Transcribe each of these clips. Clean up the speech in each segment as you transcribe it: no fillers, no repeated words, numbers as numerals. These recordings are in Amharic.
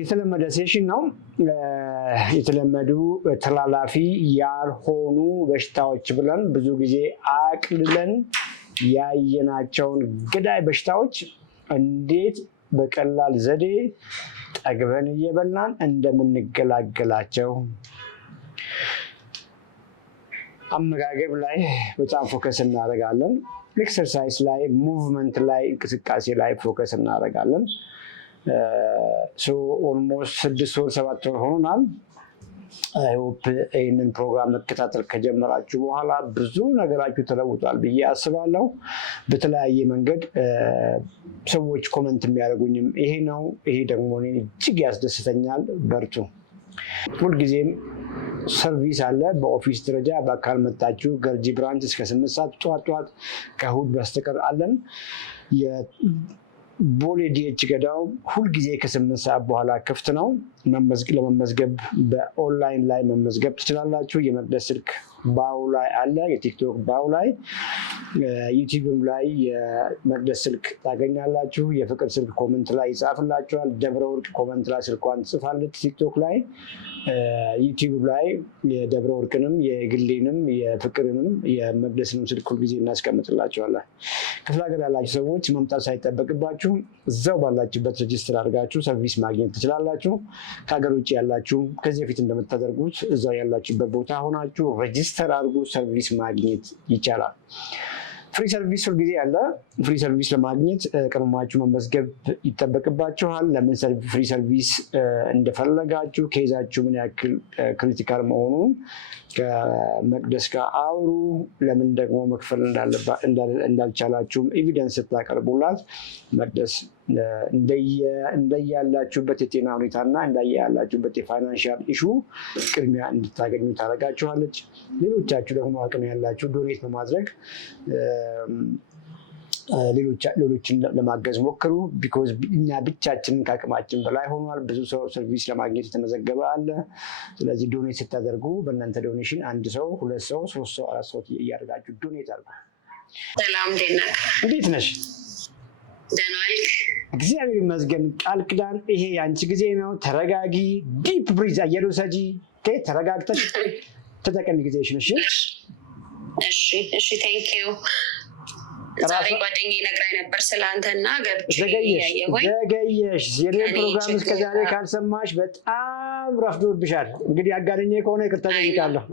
የተለመደ ሴሽን ነው። የተለመዱ ተላላፊ ያልሆኑ በሽታዎች ብለን ብዙ ጊዜ አቅልለን ያየናቸውን ገዳይ በሽታዎች እንዴት በቀላል ዘዴ ጠግበን እየበላን እንደምንገላገላቸው፣ አመጋገብ ላይ በጣም ፎከስ እናደርጋለን። ኤክሰርሳይዝ ላይ፣ ሙቭመንት ላይ፣ እንቅስቃሴ ላይ ፎከስ እናደርጋለን። ኦልሞስት 6 ወር 7 ወር ሆኖናል። አይሆፕ ይህንን ፕሮግራም መከታተል ከጀመራችሁ በኋላ ብዙ ነገራችሁ ተለውጧል ብዬ አስባለሁ። በተለያየ መንገድ ሰዎች ኮመንት የሚያደርጉኝም ይሄ ነው። ይሄ ደግሞ እጅግ ያስደስተኛል። በርቱ። ሁልጊዜም ሰርቪስ አለ። በኦፊስ ደረጃ በአካል መጣችሁ ገርጂ ብራንች እስከ 8 ሰዓት ጠዋት ከእሁድ በስተቀር አለን። ቦሌ ዲኤች ገዳው ሁልጊዜ ከ8 ሰዓት በኋላ ክፍት ነው። ለመመዝገብ በኦንላይን ላይ መመዝገብ ትችላላችሁ። የመቅደስ ስልክ ባው ላይ አለ፣ የቲክቶክ ባው ላይ፣ ዩቲዩብም ላይ የመቅደስ ስልክ ታገኛላችሁ። የፍቅር ስልክ ኮመንት ላይ ይጻፍላችኋል። ደብረ ወርቅ ኮመንት ላይ ስልኳን ትጽፋለች። ቲክቶክ ላይ፣ ዩቲዩብ ላይ የደብረ ወርቅንም የግሌንም የፍቅርንም የመቅደስንም ስልክ ሁልጊዜ እናስቀምጥላችኋለን። ክፍለ ሀገር ያላችሁ ሰዎች መምጣት ሳይጠበቅባችሁ እዛው ባላችሁበት ሬጅስተር አድርጋችሁ ሰርቪስ ማግኘት ትችላላችሁ። ከሀገር ውጭ ያላችሁ ከዚህ በፊት እንደምታደርጉት እዛው ያላችሁበት ቦታ ሆናችሁ ሬጅስተር አድርጉ፣ ሰርቪስ ማግኘት ይቻላል። ፍሪ ሰርቪስ ሁልጊዜ ያለ። ፍሪ ሰርቪስ ለማግኘት ቀድማችሁ መመዝገብ ይጠበቅባችኋል። ለምን ፍሪ ሰርቪስ እንደፈለጋችሁ፣ ኬዛችሁ ምን ያክል ክሪቲካል መሆኑን ከመቅደስ ጋር አውሩ። ለምን ደግሞ መክፈል እንዳልቻላችሁም ኤቪደንስ ስታቀርቡላት መቅደስ እንደያላችሁበት የጤና ሁኔታና እንደያላችሁበት የፋይናንሻል ኢሹ ቅድሚያ እንድታገኙ ታደርጋችኋለች። ሌሎቻችሁ ደግሞ አቅም ያላችሁ ዶኔት በማድረግ ሌሎችን ለማገዝ ሞክሩ። ቢኮዝ እኛ ብቻችንን ከአቅማችን በላይ ሆኗል። ብዙ ሰው ሰርቪስ ለማግኘት የተመዘገበ አለ። ስለዚህ ዶኔት ስታደርጉ በእናንተ ዶኔሽን 1 ሰው 2 ሰው 3 ሰው 4 ሰው እያደረጋችሁ ዶኔት አድርጉ። ሰላም እንዴት ነሽ? ደህና ዋልክ? እግዚአብሔር ይመስገን። ቃል ኪዳን ይሄ የአንቺ ጊዜ ነው። ተረጋጊ። ዲፕ ብሪዝ አየር ውሰጂ። ተረጋግተሽ ተጠቀሚ ጊዜሽን። እሺ ቴንክ ዩ። ዛሬ ጓደኛዬ ነግራኝ ነበር ስለአንተና ገብቼ ዘገየሽ። የኔን ፕሮግራም እስከዛሬ ካልሰማሽ በጣም ረፍዶብሻል። እንግዲህ አጋነኘ ከሆነ ይቅርታ ጠይቃለሁ።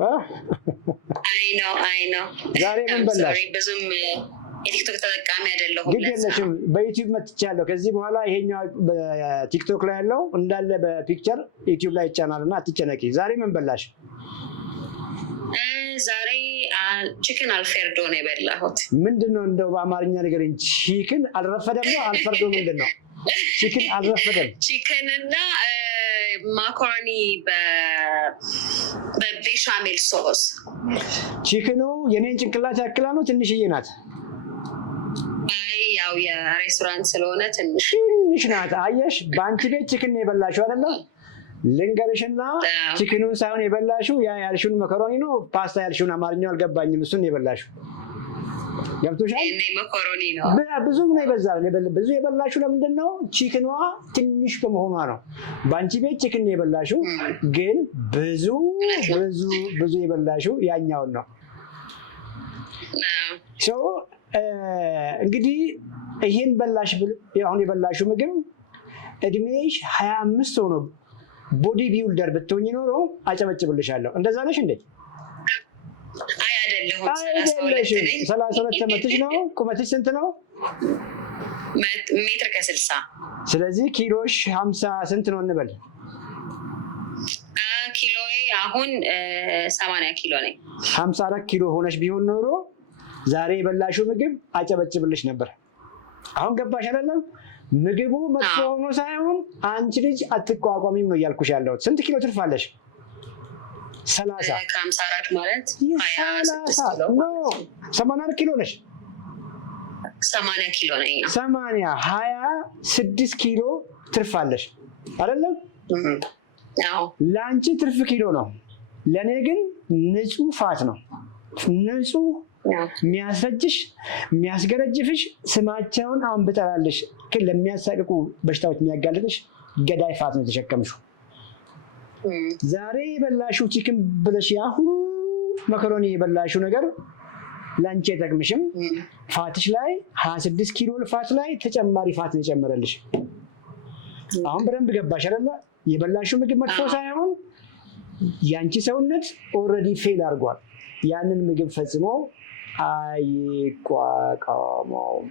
አይ ነው ዛሬ ምን በላሽ? ብዙም የቲክቶክ ተጠቃሚ አይደለሁም። ግድ የለሽም። በዩቲዩብ መጥቻለሁ። ከዚህ በኋላ ይሄኛው በቲክቶክ ላይ ያለው እንዳለ በፒክቸር ዩቲዩብ ላይ ይጫናል እና አትጨነቂ። ዛሬ ምን በላሽ? ዛሬ ቺክን አልፌርዶ ነው የበላሁት። ምንድን ነው እንደው በአማርኛ ንገረኝ። ቺክን አልረፈደም ነው? አልፈርዶ ምንድን ነው? ቺክን አልረፈደም። ቺክን እና ማካሮኒ በቤሻሜል ሶስ። ቺክኑ የኔን ጭንቅላት ያክላ ነው? ትንሽዬ ናት? አይ ያው የሬስቶራንት ስለሆነ ትንሽ ናት። አየሽ፣ በአንቺ ቤት ቺክን ነው የበላሽው አይደለ? ልንገርሽና ቺክኑን ሳይሆን የበላሽው ያ ያልሽውን መኮሮኒ ነው። ፓስታ ያልሽውን አማርኛው አልገባኝም። እሱን የበላሽው ገብቶሻል? መኮሮኒ ነው። ብዙ ነው ይበዛል። ብዙ የበላሽው ለምንድን ነው? ቺክኗ ትንሽ በመሆኗ ነው። በአንቺ ቤት ቺክን ነው የበላሽው፣ ግን ብዙ የበላሽው ያኛውን ነው። እንግዲህ ይህን በላሽ። አሁን የበላሽው ምግብ እድሜሽ 25 ሆኖ ቦዲ ቢልደር ብትሆኝ ኖሮ አጨበጭብልሻለሁ። እንደዛ ነሽ እንዴ? አይ አይደለሁም። 32 ዓመትሽ ነው። ቁመትሽ ስንት ነው? 1.60 ሜትር። ስለዚህ ኪሎሽ 50 ስንት ነው እንበል? ኪሎዬ አሁን 80 ኪሎ ነኝ። 54 ኪሎ ሆነሽ ቢሆን ኖሮ ዛሬ የበላሽው ምግብ አጨበጭብልሽ ነበር። አሁን ገባሽ አይደለም? ምግቡ መጥፎ ሆኖ ሳይሆን አንቺ ልጅ አትቋቋሚም ነው እያልኩሽ ያለሁት። ስንት ኪሎ ትርፋለሽ? 30 ከ54 ማለት 80 ኪሎ ነሽ። 80 ኪሎ ነኝ። 26 ኪሎ ትርፋለሽ አይደለም? ለአንቺ ትርፍ ኪሎ ነው፣ ለእኔ ግን ንጹህ ፋት ነው። ንጹህ የሚያስረጅሽ የሚያስገረጅፍሽ ስማቸውን አሁን ብጠራልሽ ግን ለሚያሳቅቁ በሽታዎች የሚያጋልጥሽ ገዳይ ፋት ነው የተሸከምሽው። ዛሬ የበላሽው ቺክን ብለሽ ያ ሁሉ መኮረኒ የበላሽው ነገር ላንቺ አይጠቅምሽም። ፋትሽ ላይ 26 ኪሎ ፋት ላይ ተጨማሪ ፋት ነው የጨመረልሽ። አሁን በደንብ ገባሽ አይደለ? የበላሽው ምግብ መጥፎ ሳይሆን ያንቺ ሰውነት ኦልሬዲ ፌል አድርጓል። ያንን ምግብ ፈጽሞ አይቋቋመውም።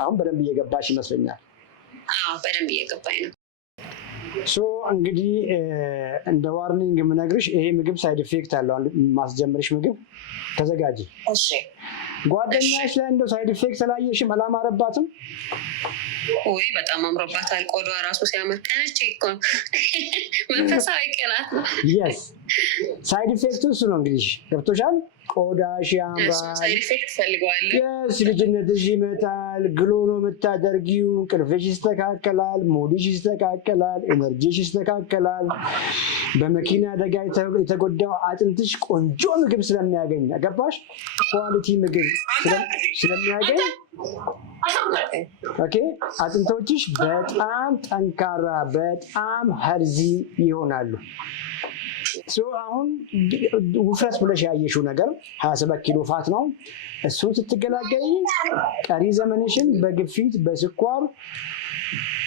አሁን በደንብ እየገባሽ ይመስለኛል። በደንብ እየገባኝ ነው። እንግዲህ እንደ ዋርኒንግ የምነግርሽ ይሄ ምግብ ሳይድ ኢፌክት አለው። ማስጀምርሽ ምግብ ተዘጋጂ። ጓደኛሽ ላይ እንደው ሳይድ ኢፌክት አላየሽም? አላማረባትም? ወይ በጣም አምሮባታል። ቆዳዋ ራሱ ሲያምር ቀነች እኮ መንፈሳዊ ቅናት ነው። የስ ሳይድ ኢፌክቱ እሱ ነው። እንግዲህ ገብቶሻል። ቆዳሽ ያምራል። ሳይድ ኢፌክት ፈልገዋለሁ። የስ ልጅነትሽ ይመጣል። ግሎ ነው የምታደርጊው። እንቅልፍሽ ይስተካከላል። ሙድሽ ይስተካከላል። ኤነርጂሽ ይስተካከላል። በመኪና አደጋ የተጎዳው አጥንትሽ ቆንጆ ምግብ ስለሚያገኝ ገባሽ? ኳሊቲ ምግብ ስለሚያገኝ ኦኬ፣ አጥንቶችሽ በጣም ጠንካራ በጣም ሄልዚ ይሆናሉ። አሁን ውፍረት ብለሽ ያየሽው ነገር 27 ኪሎ ፋት ነው። እሱን ስትገላገይ ቀሪ ዘመንሽን በግፊት በስኳር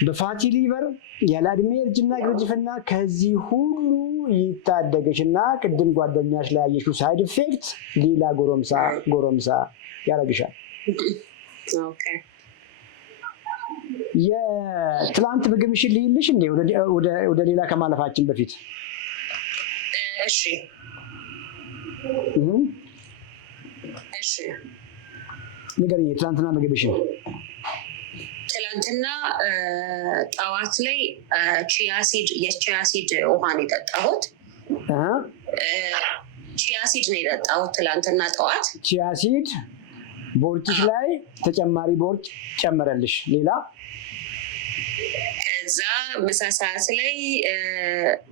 በፋቲ ሊቨር ያለ ዕድሜ እርጅና ግርጅፍና ከዚህ ሁሉ ይታደግሽና ቅድም ጓደኛሽ ላይ ያየሽው ሳይድ ኢፌክት ሌላ ጎረምሳ ያደርግሻል። የትላንት ምግብሽን ልይልሽ እንዴ ወደ ሌላ ከማለፋችን በፊት? እሺ ንገሪኝ የትላንትና ምግብሽን። ትላንትና ጠዋት ላይ የቺያ ሲድ ውሃን የጠጣሁት። ቺያ ሲድ ነው የጠጣሁት ትላንትና ጠዋት። ቺያ ሲድ ቦርጭሽ ላይ ተጨማሪ ቦርጭ ጨመረልሽ። ሌላ ከዛ ምሳ ሰዓት ላይ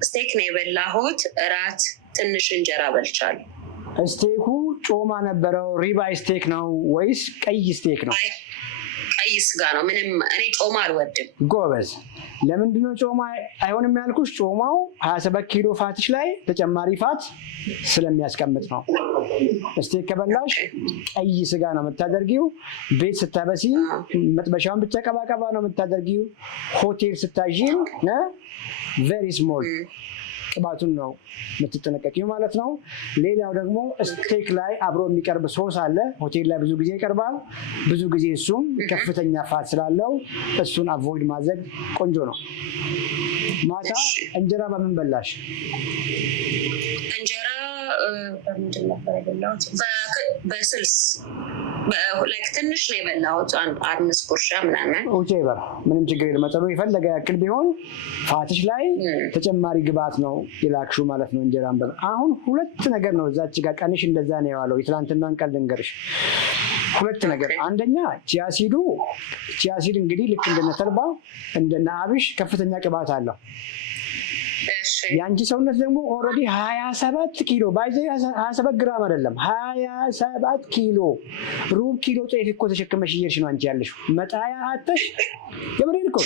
ስቴክ ነው የበላሁት። እራት ትንሽ እንጀራ በልቻለሁ። ስቴኩ ጮማ ነበረው? ሪባይ ስቴክ ነው ወይስ ቀይ ስቴክ ነው? ቀይ ስጋ ነው። ምንም እኔ ጮማ አልወድም። ጎበዝ። ለምንድነው ጮማ አይሆንም ያልኩሽ? ጮማው 27 ኪሎ ፋትሽ ላይ ተጨማሪ ፋት ስለሚያስቀምጥ ነው። ስቴክ ከበላሽ ቀይ ስጋ ነው የምታደርጊው። ቤት ስታበሲ መጥበሻውን ብቻ ቀባቀባ ነው የምታደርጊው። ሆቴል ስታዥም ቬሪ ስሞል ቅባቱን ነው የምትጠነቀቂው ማለት ነው። ሌላው ደግሞ ስቴክ ላይ አብሮ የሚቀርብ ሶስ አለ። ሆቴል ላይ ብዙ ጊዜ ይቀርባል። ብዙ ጊዜ እሱም ከፍተኛ ፋት ስላለው እሱን አቮይድ ማድረግ ቆንጆ ነው። ማታ እንጀራ በምን በላሽ? እንጀራ በምንድን ነበር የበላሁት? በስልስ ትንሽ ነው የበላሁት። 5 ጉርሻ ምናምን። ኦኬበር ምንም ችግር የለም። መጠኑ የፈለገ ያክል ቢሆን ፋትሽ ላይ ተጨማሪ ግብአት ነው የላክሽው ማለት ነው። እንጀራን በላ። አሁን 2 ነገር ነው እዛች ጋር ቀንሽ እንደዛ ነው የዋለው። የትናንትናን ቀን ልንገርሽ። 2 ነገር። አንደኛ ቺያሲድ እንግዲህ ልክ እንደነ ተልባ እንደነ አብሽ ከፍተኛ ቅባት አለው። የአንቺ ሰውነት ደግሞ ኦልሬዲ 27 ኪሎ ባይዘ 27 ግራም አይደለም 27 ኪሎ ሩብ ኪሎ ጤፍ እኮ ተሸክመሽ እየሄድሽ ነው አንቺ ያለሽው። መጣያ አተሽ የምሬን እኮ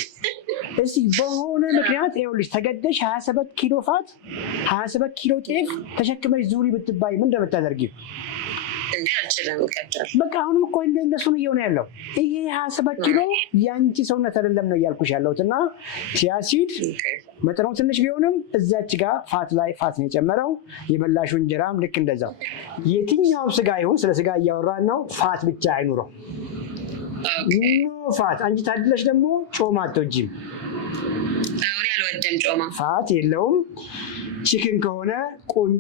እስቲ በሆነ ምክንያት ይኸውልሽ ተገደሽ 27 ኪሎ ፋት 27 ኪሎ ጤፍ ተሸክመሽ ዙሪ ብትባይ ምን እንደምታደርጊው? እንዴ አልችልም። ይቀጥል በቃ አሁንም እኮ እንደሱ ነው እየሆነ ያለው። ይሄ 27 ኪሎ ያንቺ ሰውነት አይደለም ነው እያልኩሽ ያለሁት። እና ቺያሲድ መጠኑ ትንሽ ቢሆንም እዛች ጋር ፋት ላይ ፋት ነው የጨመረው። የበላሽው እንጀራም ልክ እንደዛው። የትኛው ስጋ ይሁን ስለ ስጋ እያወራን ነው። ፋት ብቻ አይኑረው። ኖ ፋት። አንቺ ታድለሽ ደግሞ ጮማ አትወጂም። እኔ አልወድም ጮማ። ፋት የለውም። ቺክን ከሆነ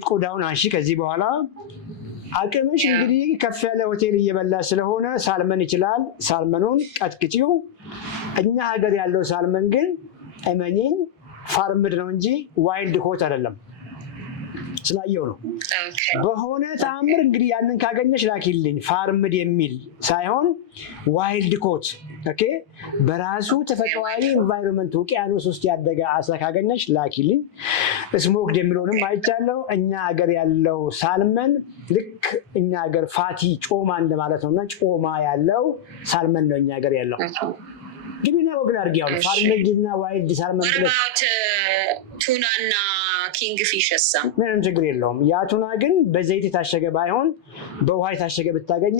ቆዳውን አንሺ ከዚህ በኋላ። አቅምሽ እንግዲህ ከፍ ያለ ሆቴል እየበላ ስለሆነ ሳልመን ይችላል። ሳልመኑን ቀጥቅጪው። እኛ ሀገር ያለው ሳልመን ግን እመኚኝ ፋርምድ ነው እንጂ ዋይልድ ኮት አይደለም። ስላየው ነው። በሆነ ተአምር እንግዲህ ያንን ካገኘሽ ላኪልኝ። ፋርምድ የሚል ሳይሆን ዋይልድ ኮት ኦኬ፣ በራሱ ተፈጥሯዊ ኢንቫይሮንመንት ውቅያኖስ ውስጥ ያደገ አሳ ካገኘሽ ላኪልኝ። ስሞክድ የሚለውንም አይቻለው። እኛ ሀገር ያለው ሳልመን ልክ እኛ ሀገር ፋቲ ጮማ እንደማለት ነውና ጮማ ያለው ሳልመን ነው እኛ ሀገር ያለው። ግቢና ወግን አድርጊ። አሁን ፋርሜጅና ዋይልድ ሳልመን ቱናና ኪንግ ፊሽ ምንም ችግር የለውም። ያ ቱና ግን በዘይት የታሸገ ባይሆን በውሃ የታሸገ ብታገኝ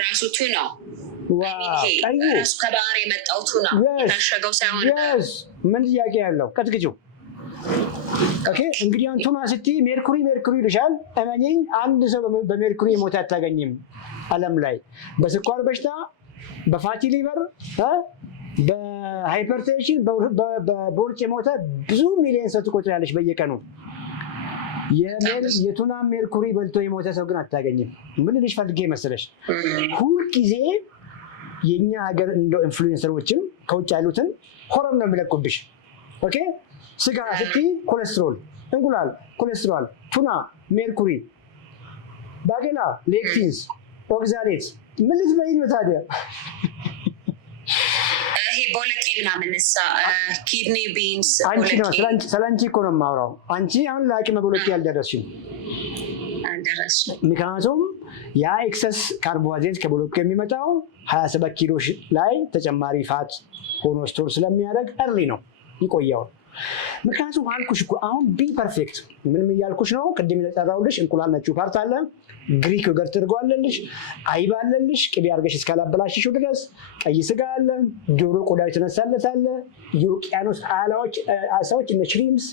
ራሱ ቱናው ቀዩ ከባህር የመጣው ቱና የታሸገው ሳይሆን ምን ጥያቄ ያለው ቀጥቅጭው። ኦኬ እንግዲህ አሁን ቱና ስትይ ሜርኩሪ ይልሻል። እመኚኝ አንድ ሰው በሜርኩሪ የሞተ አታገኝም ዓለም ላይ። በስኳር በሽታ፣ በፋቲ ሊቨር፣ በሃይፐርቴንሽን፣ በቦርጭ የሞተ ብዙ ሚሊዮን ሰው ትቆጥሪያለሽ በየቀኑ። የቱና ሜርኩሪ በልቶ የሞተ ሰው ግን አታገኝም። ምን ልልሽ ፈልጌ መሰለሽ ሁልጊዜ የኛ ሀገር እንደው ኢንፍሉዌንሰሮችም ከውጭ ያሉትን ሆረር ነው የሚለቁብሽ። ኦኬ ስጋ ስትይ ኮሌስትሮል፣ እንቁላል ኮሌስትሮል፣ ቱና ሜርኩሪ፣ ባቄላ ሌክቲንስ፣ ኦክዛሌት ምን ልትበይ ነው ታዲያ? ይሄ ቦለቄ ምናምንሳ ኪድኒ ቢንስ አንቺ ነው ስለአንቺ እኮ ነው የማወራው። አንቺ አሁን ለአቅመ ቦለቄ ያልደረስሽም። ምክንያቱም ያ ኤክሰስ ካርቦሃይድሬት ከቦለቄ የሚመጣው 27 ኪሎ ላይ ተጨማሪ ፋት ሆኖ ስቶር ስለሚያደርግ እርሊ ነው ይቆያው። ምክንያቱም አልኩሽ እኮ አሁን ቢ ፐርፌክት ምንም እያልኩሽ ነው። ቅድም የጠራሁልሽ እንቁላል ነጩ ፓርት አለ፣ ግሪክ ዮገርት እርጎ አለልሽ፣ አይብ አለልሽ፣ ቅቤ አድርገሽ እስካላበላሽሽው ድረስ ቀይ ስጋ አለ፣ ዶሮ ቆዳው የተነሳለት አለ፣ የውቅያኖስ አሳዎች እነ ሽሪምስ፣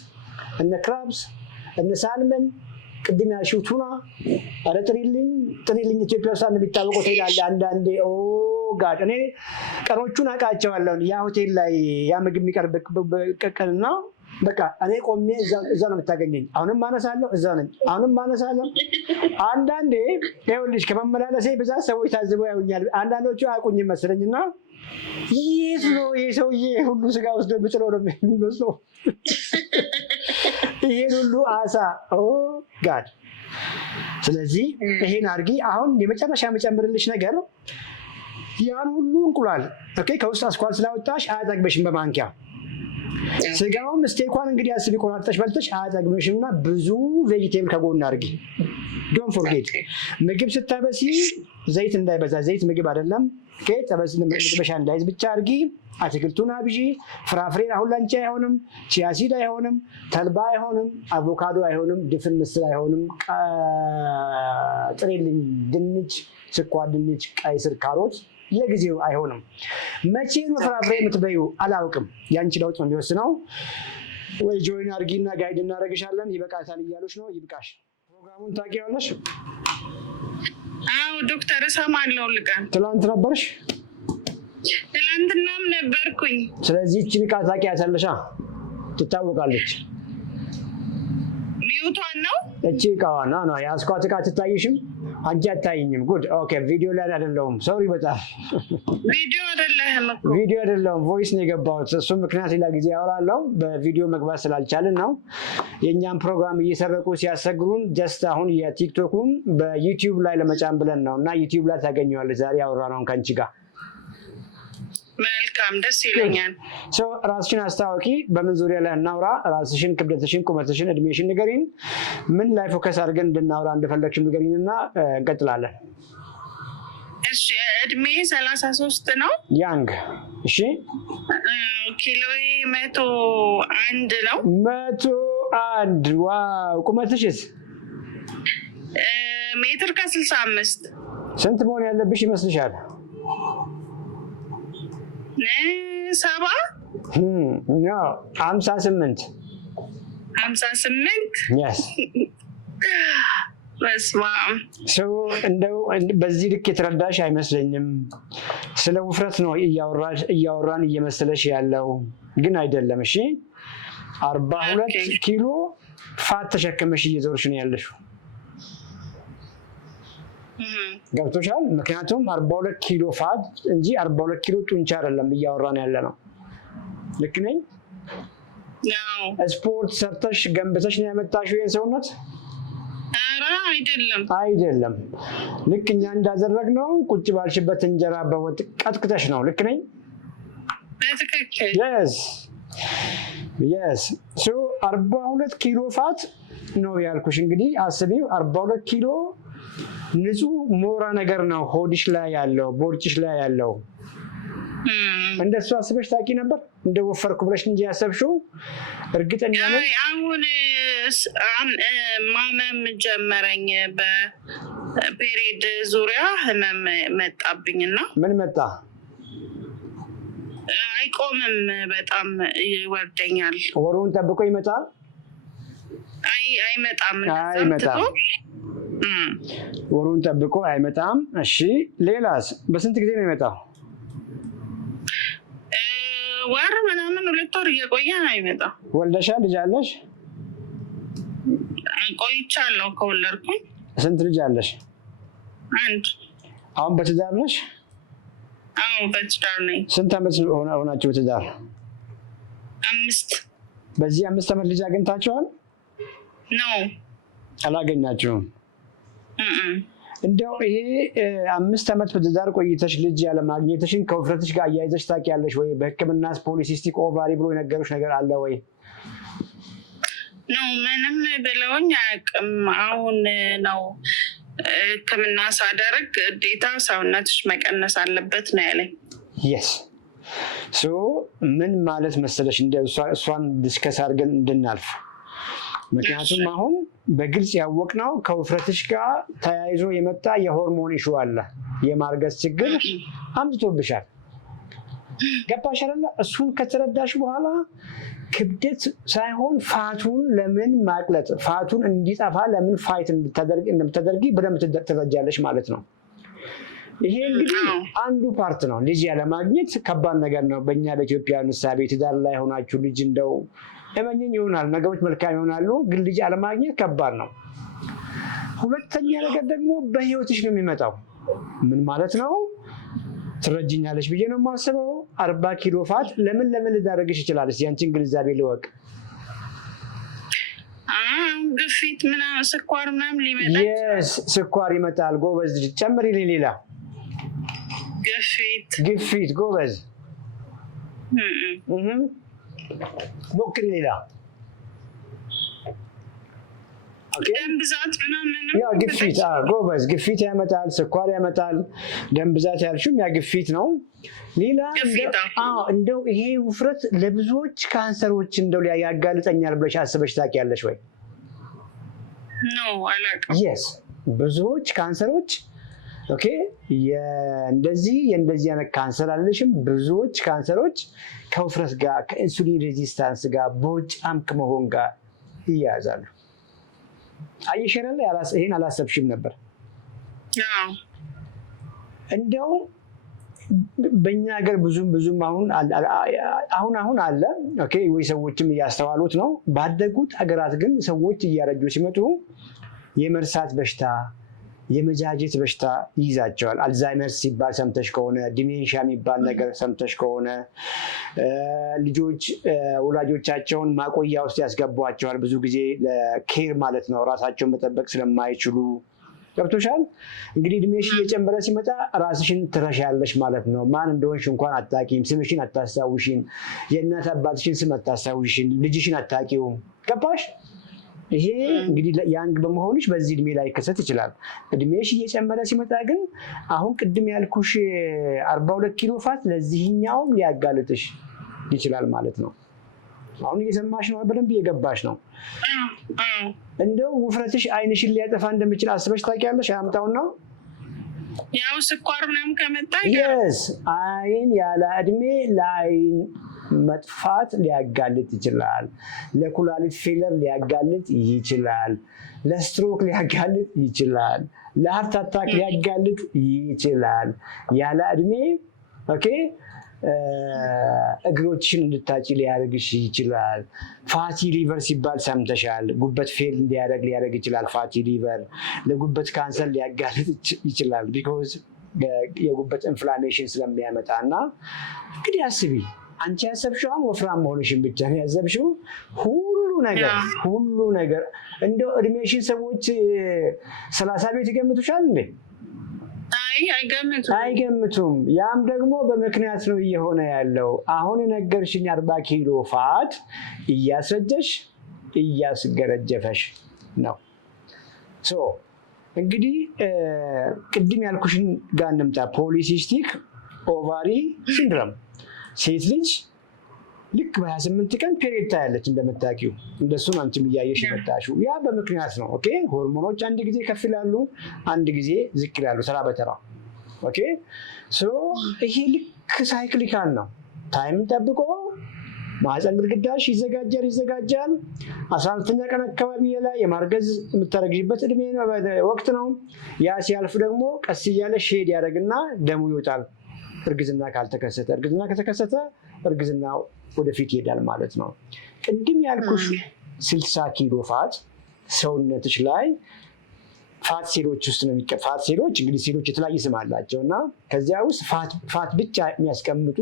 እነ ክራብስ፣ እነ ሳልመን፣ ቅድም ያልሽው ቱና። ኧረ ጥሪልኝ ኢትዮጵያ ውስጥ አንድ የሚታወቀው ሆቴል አለ አንዳንዴ ጋር እኔ ቀኖቹን አውቃቸዋለሁ። ያ ሆቴል ላይ ያ ምግብ የሚቀርብ ቀንና በቃ እኔ ቆሜ እዛ ነው የምታገኘኝ። አሁንም ማነሳለሁ እዛ ነኝ፣ አሁንም ማነሳለሁ። አንዳንዴ ይኸውልሽ ከመመላለሴ ብዛት ሰዎች ታዝበው ያዩኛል። አንዳንዶቹ አያውቁኝም መሰለኝና ይህ ነው ይሄ ሰውዬ ሁሉ ስጋ ወስዶ የሚጥለው ነው የሚመስለው። ይሄን ሁሉ አሳ ጋድ። ስለዚህ ይሄን አድርጊ። አሁን የመጨረሻ የምጨምርልሽ ነገር ያን ሁሉ እንቁላል ከውስጥ አስኳል ስላወጣሽ አያጠግበሽም በማንኪያ። ስጋውም ስቴኳን እንግዲህ አስቢ ቆራርጠሽ በልተሽ አያጠግበሽም እና ብዙ ቬጂቴብል ከጎን አድርጊ። ዶንት ፎርጌት ምግብ ስታበሲ ዘይት እንዳይበዛ፣ ዘይት ምግብ አይደለም። መጥበሻ እንዳይዝ ብቻ አድርጊ። አትክልቱን አብዢ። ፍራፍሬ አሁን ላንቺ አይሆንም፣ ቺያሲድ አይሆንም፣ ተልባ አይሆንም፣ አቮካዶ አይሆንም፣ ድፍን ምስር አይሆንም፣ ጥሬልኝ ድንች፣ ስኳር ድንች፣ ቀይ ስር፣ ካሮት ለጊዜው አይሆንም። መቼ ነው ፍራፍሬ የምትበዩ አላውቅም። ያንቺ ለውጥ ነው የሚወስነው። ወይ ጆይን አድርጊና ጋይድ እናደርግሻለን። ይበቃታል እያሉሽ ነው። ይብቃሽ። ፕሮግራሙን ታውቂዋለሽ? አዎ ዶክተር እሰማለሁ። ልቀን ትላንት ነበርሽ? ትላንትናም ነበርኩኝ። ስለዚህ እቺን ዕቃ ታውቂያታለሽ? ትታወቃለች። ሚውቷን ነው እቺ ዕቃዋን ነው የያዝኳት። ዕቃ ትታይሽም? አንቺ አታይኝም። ጉድ ኦኬ። ቪዲዮ ላይ አይደለሁም። ሶሪ በጣም ቪዲዮ አይደለም እኮ ቪዲዮ አይደለሁም፣ ቮይስ ነው የገባሁት። እሱም ምክንያት ሌላ ጊዜ ያወራለሁ። በቪዲዮ መግባት ስላልቻልን ነው። የእኛም ፕሮግራም እየሰረቁ ሲያሰግሩን ጀስት አሁን የቲክቶኩን በዩቲዩብ ላይ ለመጫን ብለን ነው እና ዩቲዩብ ላይ ታገኘዋለች። ዛሬ ያወራነውን ከአንቺ ጋር መልካም፣ ደስ ይለኛል። ራስሽን አስታወቂ። በምን ዙሪያ ላይ እናውራ? ራስሽን፣ ክብደትሽን፣ ቁመትሽን፣ እድሜሽን ንገሪን። ምን ላይ ፎከስ አድርገን እንድናውራ እንደፈለግሽ ንገሪን እና እንቀጥላለን። እሺ፣ እድሜ 33 ነው። ያንግ። እሺ፣ ኪሎዬ 101 ነው። 101። ዋው። ቁመትሽስ? ሜትር ከ65። ስንት መሆን ያለብሽ ይመስልሻል? 58 Yes. እንደው በዚህ ልክ የተረዳሽ አይመስለኝም። ስለ ውፍረት ነው እያወራን እየመሰለሽ ያለው ግን አይደለም። እሺ 42 ኪሎ ፋት ተሸክመሽ እየዞርሽ ነው ያለሽው። ገብቶሻል? ምክንያቱም 42 ኪሎ ፋት እንጂ 42 ኪሎ ጡንቻ አይደለም እያወራን ያለ ነው። ልክ ነኝ? ስፖርት ሰርተሽ ገንብተሽ ነው ያመጣሽው ይሄን ሰውነት? አይደለም። ልክ እኛ እንዳደረግነው ቁጭ ባልሽበት እንጀራ በወጥ ቀጥቅተሽ ነው። ልክ ነኝ? በትክክል። yes so 42 ኪሎ ፋት ነው ያልኩሽ። እንግዲህ አስቢው 42 ኪሎ ንጹህ ሞራ ነገር ነው ሆድሽ ላይ ያለው ቦርጭሽ ላይ ያለው። እንደሱ አስበሽ ታውቂ ነበር? እንደወፈርኩ ብለሽ እንጂ ያሰብሽው እርግጠኛ ነኝ። አሁን ማመም ጀመረኝ። በፔሪድ ዙሪያ ህመም መጣብኝና። ምን መጣ? አይቆምም፣ በጣም ይወርደኛል። ወሩን ጠብቆ ይመጣል? አይመጣም። ወሩን ጠብቆ አይመጣም። እሺ፣ ሌላስ? በስንት ጊዜ ነው የሚመጣው? ወር ምናምን 2 ወር እየቆየ ነው የሚመጣው። ወልደሻል? ልጅ አለሽ? ቆይቻለሁ ከወለድኩኝ። ስንት ልጅ አለሽ? 1። አሁን በትዳር ነሽ? አዎ በትዳር ነኝ። ስንት ዓመት ሆናችሁ በትዳር? 5። በዚህ 5 ዓመት ልጅ አግኝታችኋል? ነው። አላገኛችሁም? እንደው ይሄ 5 ዓመት በትዳር ቆይተሽ ልጅ ያለማግኘትሽን ከውፍረትሽ ጋር አያይዘሽ ታውቂያለሽ ወይ? በሕክምና ፖሊሲስቲክ ኦቫሪ ብሎ የነገሩሽ ነገር አለ ወይ? ነው ምንም ብለውኝ አያውቅም። አሁን ነው ሕክምና ሳደርግ ግዴታ ሰውነትሽ መቀነስ አለበት ነው ያለኝ። የስ ሶ ምን ማለት መሰለሽ፣ እንደ እሷን ዲስከስ አድርገን እንድናልፍ። ምክንያቱም አሁን በግልጽ ያወቅነው ከውፍረትሽ ጋር ተያይዞ የመጣ የሆርሞን ኢሹ አለ። የማርገዝ ችግር አምጥቶብሻል። ገባሽ አይደለ? እሱን ከተረዳሽ በኋላ ክብደት ሳይሆን ፋቱን ለምን ማቅለጥ፣ ፋቱን እንዲጠፋ ለምን ፋይት እንደምታደርጊ በደንብ ትረጃለሽ ማለት ነው። ይሄ እንግዲህ አንዱ ፓርት ነው። ልጅ ያለማግኘት ከባድ ነገር ነው። በእኛ በኢትዮጵያ ንሳቤ ትዳር ላይ ሆናችሁ ልጅ እንደው እመኝኝ ይሆናል፣ ነገሮች መልካም ይሆናሉ፣ ግን ልጅ አለማግኘት ከባድ ነው። ሁለተኛ ነገር ደግሞ በህይወትሽ ነው የሚመጣው። ምን ማለት ነው? ትረጅኛለሽ ብዬ ነው የማስበው። 40 ኪሎ ፋት ለምን ሊዳረግሽ ይችላል? እስኪ ያንቺን ግንዛቤ ልወቅ። ግፊት ምናምን ስኳር ምናምን ሊመጣ ይችላል። ስኳር ይመጣል። ጎበዝ ልጅ ጨምሪልኝ። ሌላ ግፊት ጎበዝ ሞክሪ። ሌላ ደም ብዛት ምናምን ያ ግፊት ጎበዝ፣ ግፊት ያመጣል፣ ስኳር ያመጣል። ደም ብዛት ያልሽም ያ ግፊት ነው። ሌላ እንደው ይሄ ውፍረት ለብዙዎች ካንሰሮች እንደው ያጋልጠኛል ብለሽ አስበሽ ታውቂያለሽ ወይ? ነው አላውቅም። የስ ብዙዎች ካንሰሮች ኦኬ፣ የእንደዚህ አይነት ካንሰር አለሽም። ብዙዎች ካንሰሮች ከውፍረት ጋር ከኢንሱሊን ሬዚስታንስ ጋር በውጫም ከመሆን ጋር ይያያዛሉ። አይሸረለ ይሄን አላሰብሽም ነበር? እንደው በእኛ ሀገር ብዙም አሁን አለ ኦኬ፣ ወይ ሰዎችም እያስተዋሉት ነው። ባደጉት ሀገራት ግን ሰዎች እያረጁ ሲመጡ የመርሳት በሽታ፣ የመጃጀት በሽታ ይይዛቸዋል። አልዛይመርስ ሲባል ሰምተሽ ከሆነ ዲሜንሺያ የሚባል ነገር ሰምተሽ ከሆነ ልጆች ወላጆቻቸውን ማቆያ ውስጥ ያስገቧቸዋል። ብዙ ጊዜ ለኬር ማለት ነው፣ ራሳቸውን መጠበቅ ስለማይችሉ። ገብቶሻል? እንግዲህ እድሜሽ እየጨመረ ሲመጣ ራስሽን ትረሻለሽ ማለት ነው። ማን እንደሆንሽ እንኳን አታቂም፣ ስምሽን አታስታውሽም፣ የእናት አባትሽን ስም አታስታውሽም፣ ልጅሽን አታቂውም። ገባሽ? ይሄ እንግዲህ ያንግ በመሆንሽ በዚህ እድሜ ላይ ይከሰት ይችላል። እድሜሽ እየጨመረ ሲመጣ ግን አሁን ቅድም ያልኩሽ 42 ኪሎ ፋት ለዚህኛውም ሊያጋልጥሽ ይችላል ማለት ነው። አሁን እየሰማሽ ነው፣ በደንብ እየገባሽ ነው። እንደው ውፍረትሽ አይንሽን ሊያጠፋ እንደሚችል አስበሽ ታውቂያለሽ? አያምጣውና ያው ስኳር ምናምን ከመጣ የስ አይን ያለ እድሜ ለአይን መጥፋት ሊያጋልጥ ይችላል። ለኩላሊት ፌለር ሊያጋልጥ ይችላል። ለስትሮክ ሊያጋልጥ ይችላል። ለሃርት አታክ ሊያጋልጥ ይችላል። ያለ እድሜ ኦኬ፣ እግሮችሽን እንድታጪ ሊያደርግሽ ይችላል። ፋቲ ሊቨር ሲባል ሰምተሻል። ጉበት ፌል ሊያደርግ ይችላል። ፋቲ ሊቨር ለጉበት ካንሰር ሊያጋልጥ ይችላል። ቢኮዝ የጉበት ኢንፍላሜሽን ስለሚያመጣ እና እንግዲህ አስቢ፣ አንቺ ያሰብሽው ወፍራም መሆንሽን ብቻ ነው ያሰብሽው። ሁሉ ነገር እንደው እድሜሽን ሰዎች 30 ቤት ይገምቱሻል እንዴ? አይገምቱም። ያም ደግሞ በምክንያት ነው እየሆነ ያለው። አሁን የነገርሽኝ 40 ኪሎ ፋት እያስረጀሽ እያስገረጀፈሽ ነው። እንግዲህ ቅድም ያልኩሽን ጋር እንምጣ። ፖሊሲስቲክ ኦቫሪ ሲንድረም። ሴት ልጅ ልክ በ28 ቀን ፔሪየድ ታያለች እንደምታውቂው። እንደሱ ነው አንቺም እያየሽ የመጣሽው። ያ በምክንያት ነው። ኦኬ ሆርሞኖች አንድ ጊዜ ከፍ ይላሉ፣ አንድ ጊዜ ዝቅ ይላሉ፣ ተራ በተራ። ኦኬ ሶ ይሄ ልክ ሳይክሊካል ነው። ታይም ጠብቆ ማህፀን ግድግዳሽ ይዘጋጃል። 12ኛ ቀን አካባቢ ላይ የማርገዝ የምታረግዥበት እድሜ ወቅት ነው። ያ ሲያልፍ ደግሞ ቀስ እያለ ሼድ ያደርግና ደሙ ይወጣል። እርግዝና ካልተከሰተ፣ እርግዝና ከተከሰተ እርግዝና ወደፊት ይሄዳል ማለት ነው። ቅድም ያልኩሽ 60 ኪሎ ፋት ሰውነትሽ ላይ ፋት ሴሎች ውስጥ ነው የሚቀር። ፋት ሴሎች እንግዲህ ሴሎች የተለያየ ስም አላቸው እና ከዚያ ውስጥ ፋት ብቻ የሚያስቀምጡ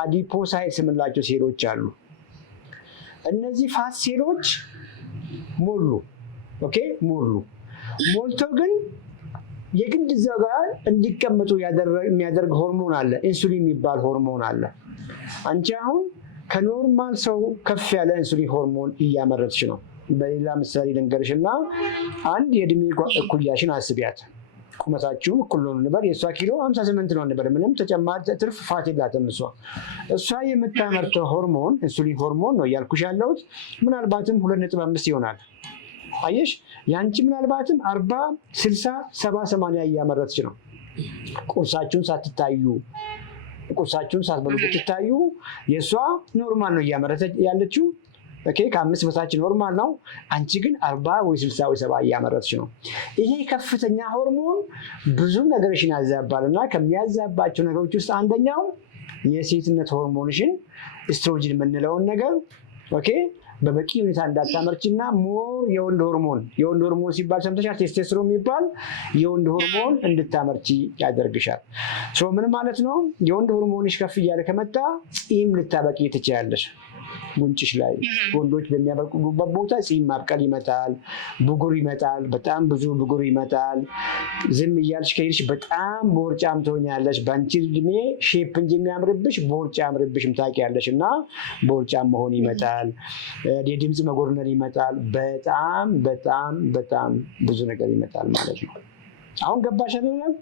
አዲፖሳይትስ የምንላቸው ሴሎች አሉ። እነዚህ ፋት ሴሎች ሞልተው ግን የግድ እዛ ጋር እንዲቀመጡ የሚያደርግ ሆርሞን አለ፣ ኢንሱሊን የሚባል ሆርሞን አለ። አንቺ አሁን ከኖርማል ሰው ከፍ ያለ ኢንሱሊን ሆርሞን እያመረትሽ ነው። በሌላ ምሳሌ ልንገርሽ እና አንድ የእድሜ እኩያሽን አስቢያት። ቁመታችሁም እኩል ነው እንበል። የእሷ ኪሎ 58 ነው እንበል። ምንም ተጨማሪ ትርፍ ፋት የላትም። እሷ የምታመርተው ሆርሞን ኢንሱሊን ሆርሞን ነው እያልኩሽ ያለሁት። ምናልባትም 2.5 ይሆናል። አየሽ፣ ያንቺ ምናልባትም 40፣ 60፣ 70፣ 80 እያመረትሽ ነው። ቁርሳችሁን ሳትበሉ ብትታዩ የእሷ ኖርማል ነው እያመረተች ያለችው። ከ5 በታች ኖርማል ነው። አንቺ ግን 40 ወይ 60 ወይ 70 እያመረትሽ ነው። ይሄ ከፍተኛ ሆርሞን ብዙ ነገርሽን ያዛባል እና ከሚያዛባቸው ነገሮች ውስጥ አንደኛው የሴትነት ሆርሞንሽን ኤስትሮጅን የምንለውን ነገር በበቂ ሁኔታ እንዳታመርቺ እና ሞር የወንድ ሆርሞን ሲባል ሰምተሻል? ቴስቴስትሮን የሚባል የወንድ ሆርሞን እንድታመርቺ ያደርግሻል። ምን ማለት ነው? የወንድ ሆርሞንሽ ከፍ እያለ ከመጣ ፂም ልታበቂ ትችያለሽ። ጉንጭሽ ላይ ወንዶች በሚያበቅሉበት ቦታ ፂም ማብቀል ይመጣል፣ ብጉር ይመጣል፣ በጣም ብዙ ብጉር ይመጣል። ዝም እያልሽ ከሄድሽ በጣም ቦርጫም ትሆኛለሽ። በአንቺ እድሜ ሼፕ እንጂ የሚያምርብሽ ቦርጫ ያምርብሽም ታውቂያለሽ። እና ቦርጫም መሆን ይመጣል፣ የድምፅ መጎርነር ይመጣል። በጣም በጣም በጣም ብዙ ነገር ይመጣል ማለት ነው። አሁን ገባሽ አይደለም?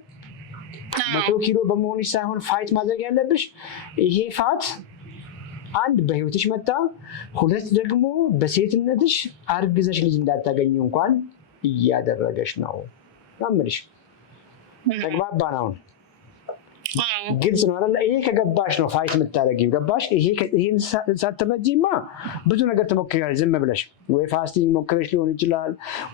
100 ኪሎ በመሆንሽ ሳይሆን ፋይት ማድረግ ያለብሽ ይሄ ፋት አንድ በህይወትሽ መጣ፣ ሁለት ደግሞ በሴትነትሽ አርግዘሽ ልጅ እንዳታገኝ እንኳን እያደረገሽ ነው። ማምልሽ ተግባባን? አሁን ግልጽ ነው አይደል? ይሄ ከገባሽ ነው ፋይት የምታደርጊው። ገባሽ? ይሄን ሳትረጂማ ብዙ ነገር ትሞክሪያለሽ ዝም ብለሽ። ወይ ፋስቲንግ ሞክረሽ ሊሆን ይችላል፣